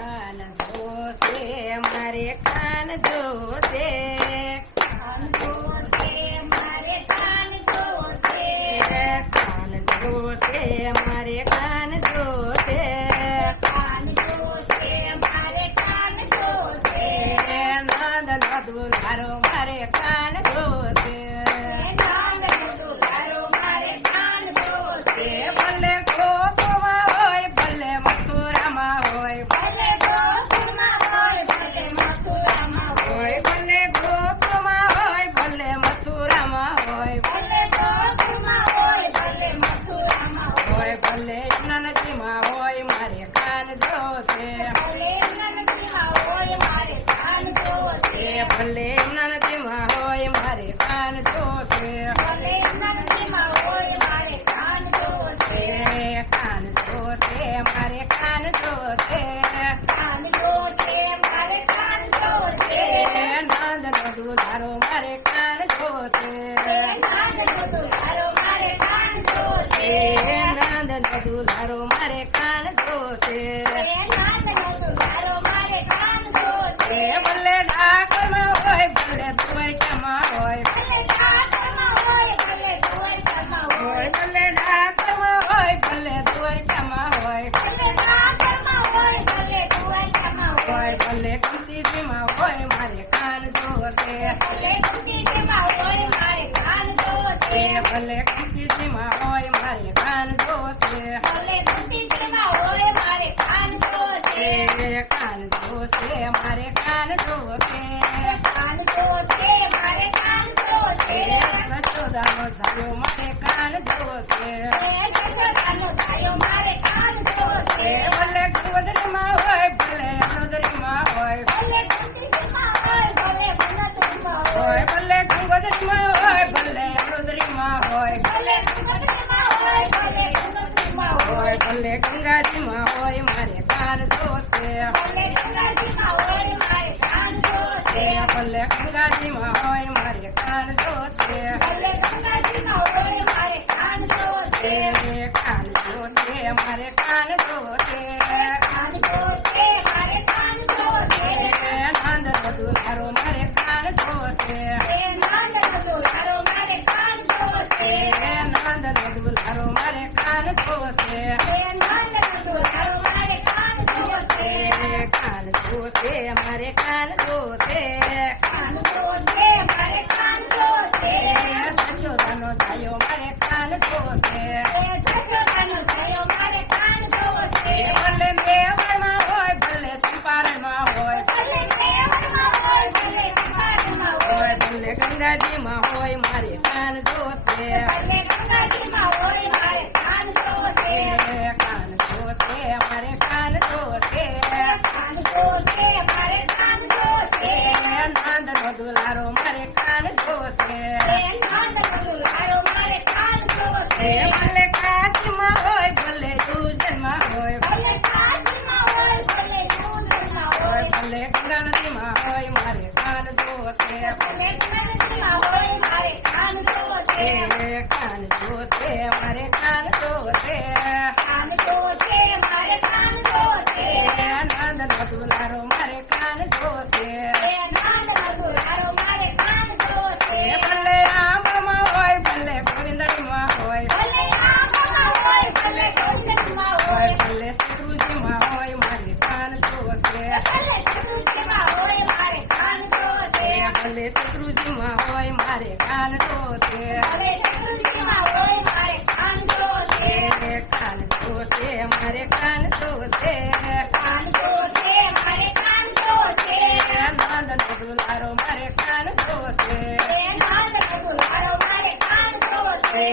કાન જોશે મારે કાન જોશે કાન જોશે મારે કાન જોશે કાન જોશે મારે કાન જોશે કાન જોશે મારે કાન જોશે નંદનો દુલારો મારે કાન જોશે નંદનો દુલારો મારે કાન જોશે ભલે ગોકુળમાં હોય ભલે મથુરામાં હોય ભલે ગોકુળમાં હોય ભલે મથુરામાં હોય ભલે ગોકુળમાં હોય ભલે મથુરામાં હોય ભલે ગોકુળમાં હોય ભલે મથુરામાં હોય ભલે નનજીમાં હોય મારે કાન જોશે ભલે નંદજીમાં હોય મારે કાન જોશે ભલે નનજીમાં હોય મારે કાન જોશે ભલે નંદજીમાં હોય મારે કાન જોશે કાન જોશે મારે કાન જોશે કાન જોશે મારે કાન જોશે નંદનો દુલારો મારે કાન જોશે નંદનો દુલારો મારે કાન જોશે નંદનો દુલારો મારે કાન જોશે નંદનો દુલારો મારે કાન જોશે ભલે ડાકરમાં હોય ભલે દ્વારકામાં હોય ભલે ઠાકરમાં હોય ભલે દ્વારકામાં હોય ભલે ડાકરમાં હોય ભલે દ્વારકામાં હોય ભલે ઠાકરમાં હોય ભલે દ્વારકામાં હોય ભલે કુંતીજીમાં હોય મારે કાન જોશે ભલે કુંતીજીમાં હોય મારે કાન જોશે ભલે કુંતીજીમાં હોય મારે કાન જોશે ભલે કુંતીજીમાં હોય મારે કાન જોશે કાન જોશે મારે કાન જોશે કાન જોશે મારે કાન જોશે સચોદાનો ઝાયો મારે કાન જોશે જશોદાનો છાયો મારે કાન જોશે ભલે ગોદરીમાં હોય ભલે અનોદરીમાં હોય ભલે કુંતીજીમાં હોય ભલે વનતુમાં હોય ભલે ગોદરીમાં હોય ભલે અનોદરીમાં હોય ભલે કુંતીજીમાં હોય ભલે વનતુમાં હોય ભલે ગંગાજીમાં હોય મારે કાન જોશે ભલે ગંગાજીમાં હોય મારે કાન જોશે ભલે ગંગાજીમાં હોય મારે કાન જોશે ભલે ગંગાજીમાં હોય મારે કાન જોશે કાન જોશે મારે કાન જોશે કાન જોશે મારે કાન જોશે નંદનો દુલારો મારે કાન જોશે નંદનો દુલારો મારે કાન જોશે નંદનો દુલારો મારે કાન જોશે નંદનો દુલારો મારે કાન જોશે કાન જોશે મારે કાન જોશે કાન જોશે મારે કાન જોશે સચોદાનો છાયો મારે કાન જોશે જશોદાનો છાયો મારે કાન જોશે ભલે મેવાડમાં હોય ભલે ચંપારણમાં હોય ભલે મેવાડમાં હોય ભલે સવારમાં હોય ભલે ગંગાજીમાં હોય મારે કાન જોશે ભલે ગંગાજીમાં હોય મારે કાન જોશે કાન જોશે મારે કાન જોશે કાન જોશે મારે કાન જોશે નંદનો દુલારો મારે કાન જોશે નંદનો દુલારો મારે કાન જોશે ભલે કાશીમાં હોય ભલે દૂધમાં હોય ભલે કાશીમાં હોય ભલે દૂધમાં હોય ભલે ગંગા નદીમાં હોય મારે કાન જોશે ભલે નદીમાં હોય મારે કાન જોશે કાન જોશે મારે કાન જોશે કાન જોશે મારે કાન જોશે નંદનો દુલારો મારે કાન જોશે નંદનો દુલારો મારે કાન જોશે ભલે આંબમાં હોય ભલે ગોવિંદડીમાં હોય ભલે આંબામાં હોય ભલે ગોંડલમાં હોય ભલે શત્રુજીમાં હોય મારે કાન જોશે ભલે શત્રુજીમાં હોય મારે કાન જોશે ભલે શત્રુજીમાં હોય મારે કાન જોશે ભલે શત્રુજીમાં હોય મારે કાન જોશે કાન જોશે મારે કાન જોશે કાન જોશે મારે કાન જોશે નંદનો દુલારો મારે કાન જોશે નંદનો દુલારો મારે કાન જોશે